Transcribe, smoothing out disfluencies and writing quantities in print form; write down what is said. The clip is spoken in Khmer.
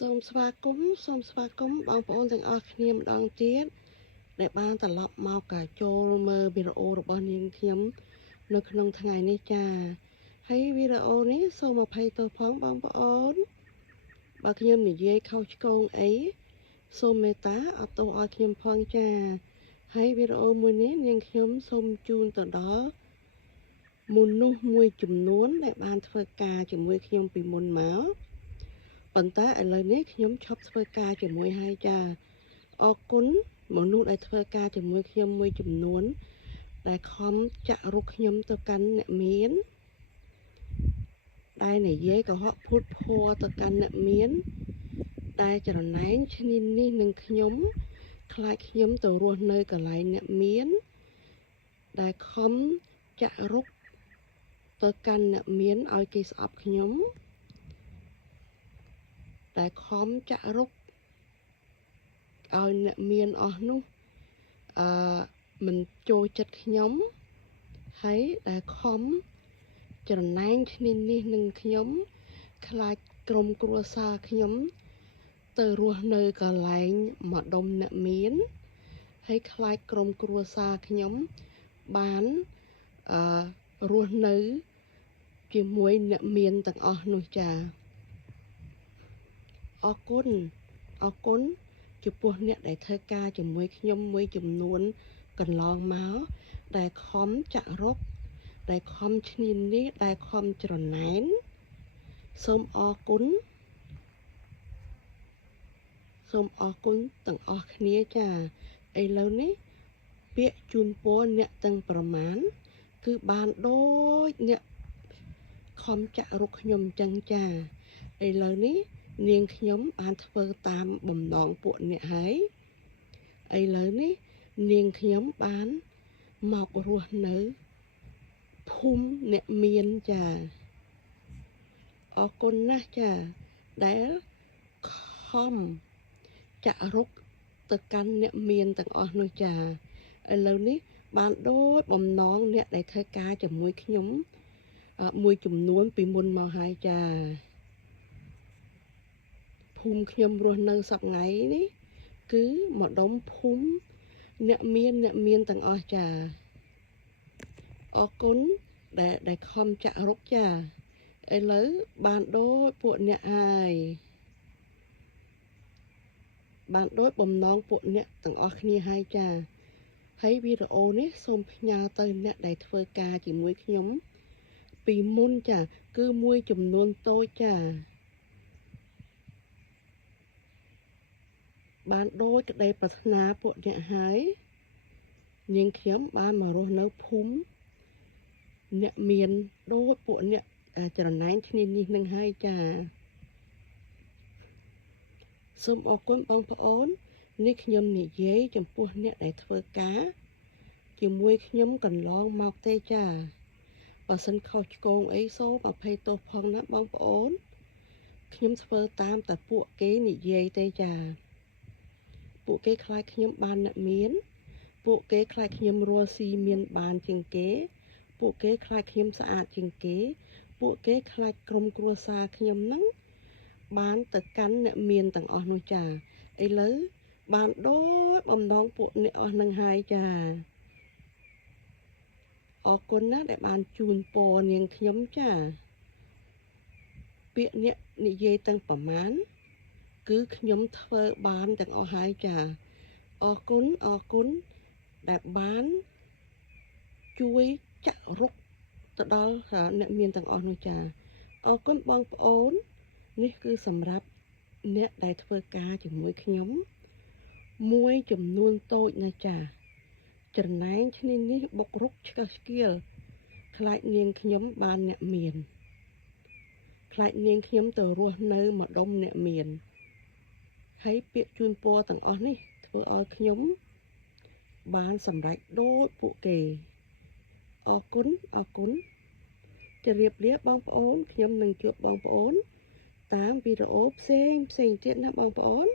សូមស្វាគមន៍បងប្អូនទាំងអស់គ្នាម្ដងទៀតដែលបានត្រឡប់មកចូលមើលវីដេអូរបស់នាងខ្ញុំនៅក្នុងថ្ងៃនេះចាហើយវីដេអូនេះសូមអភ័យទោសផងបងប្អូនបើខ្ញុំនិយាយខុសឆ្គងអីសូមមេត្តាអត់ទោសឲ្យខ្ញុំផងចាហើយវីដេអូមួយនេះនាងខ្ញុំសូមជូនទៅដល់មនុស្សមួយចំនួនដែលបានធ្វើការជាមួយខ្ញុំពីមុនមកប៉ុន្តែឥឡូវនេះខ្ញុំឈប់ធ្វើការជាមួយហើយចាអរគុណមនុស្សដែលធ្វើការជាមួយខ្ញុំមួយចំនួនដែលខំចាក់រុកខ្ញុំទៅកាន់អ្នកមានដែលនិយាយកុហកភូតភ័រទៅកាន់អ្នកមានដែលច្រណែនឈ្នានីសនេះនឹងខ្ញុំខ្លាចខ្ញុំទៅរស់នៅកន្លែងអ្នកមានដែលខំចាក់រុកទៅកាន់អ្នកមានឲ្យគេស្អប់ខ្ញុំដែលខំចាក់រុកឲ្យអ្នកមានអស់នោះមិនចូលចិត្តខ្ញុំហើយដែលខំច្រណែនឈ្នានីសនឹងខ្ញុំខ្លាចក្រុមគ្រួសារខ្ញុំទៅរស់នៅកន្លែងម្ដុំអ្នកមានហើយខ្លាចក្រុមគ្រួសារខ្ញុំបានរស់នៅជាមួយអ្នកមានទាំងអស់នោះចាអរគុណចំពោះអ្នកដែលធ្វើការជាមួយខ្ញុំមួយចំនួនកន្លងមកដែលខំចាក់រុកដែលខំឈ្នានីសដែលខំច្រណែនសូមអរគុណទាំងអស់គ្នាចាឥឡូវនេះពាក្យជូនពរអ្នកទាំងប្រមាណគឺបានដូចអ្នកខំចាក់រុកខ្ញុំចឹងចាឥឡូវនេះនាងខ្ញុំបានធ្វើតាមបំណងពួកអ្នកហើយឥឡូវនេះនាងខ្ញុំបានមករស់នៅភូមិអ្នកមានចាអរគុណណាស់ចាដែលខំចាក់រុកទៅកាន់អ្នកមានទាំងអស់នោះចាឥឡូវនេះបានដូចបំណងអ្នកដែលធ្វើការជាមួយខ្ញុំមួយចំនួនពីមុនមកហើយចាភូមិខ្ញុំរស់នៅសប្ងៃនេះគឺម្ដុំភូមិអ្នកមានទាំងអស់ចាអរគុណដែលខំចាក់រុកចាឥឡូវបានដូចពួកអ្នកហើយបានដូចបំណងពួកអ្នកទាំងអស់គ្នាហើយចាហើយវីដេអូនេះសូមផ្ញើទៅអ្នកដែលធ្វើការជាមួយខ្ញុំពីមុនចាគឺមួយចំនួនតូចចាបានដូចក្តីប្រាថ្នាពួកអ្នកហើយនាងខ្ញុំបានមករស់នៅភូមិអ្នកមានដូចពួកអ្នកច្រណែនឈ្នានីសនឹងហើយចាសូមអរគុណបងប្អូននេះខ្ញុំនិយាយចំពោះអ្នកដែលធ្វើការជាមួយខ្ញុំកន្លងមកទេចាបើសិនខុសឆ្គងអីសូមអភ័យទោសផងណាបងប្អូនខ្ញុំធ្វើតាមតែពួកគេនិយាយទេចាពួកគេខ្លាចខ្ញុំបានអ្នកមានពួកគេខ្លាចខ្ញុំរស់ស៊ីមានបានជាងគេពួកគេខ្លាចខ្ញុំស្អាតជាងគេពួកគេខ្លាចក្រុមគ្រួសារខ្ញុំហ្នឹងបានទៅកាន់អ្នកមានទាំងអស់នោះចាឥឡូវបានដូចបំណងពួកអ្នកអស់នឹងហើយចាអរគុណណាស់ដែលបានជូនពរនាងខ្ញុំចាពាក្យអ្នកនិយាយទាំងប្រមាណគឺខ្ញុំធ្វើបានទាំងអស់ហើយចាអរគុណដែលបានជួយចាក់រុកទៅដល់អ្នកមានទាំងអស់នោះចាអរគុណបងប្អូននេះគឺសម្រាប់អ្នកដែលធ្វើការជាមួយខ្ញុំមួយចំនួនតូចណាចាចំណែងឈ្នានីសបុករុកឆ្កឹះឆ្កៀលខ្លាចនាងខ្ញុំបានអ្នកមានខ្លាចនាងខ្ញុំទៅរស់នៅម្ដុំអ្នកមានហើយពាក្យជូនពរទាំងអស់នេះធ្វើឲ្យខ្ញុំបានសម្រេចដូចពួកគេអរគុណជម្រាបលាបងប្អូនខ្ញុំនឹងជួបបងប្អូនតាមវីដេអូផ្សេងទៀតណាបងប្អូន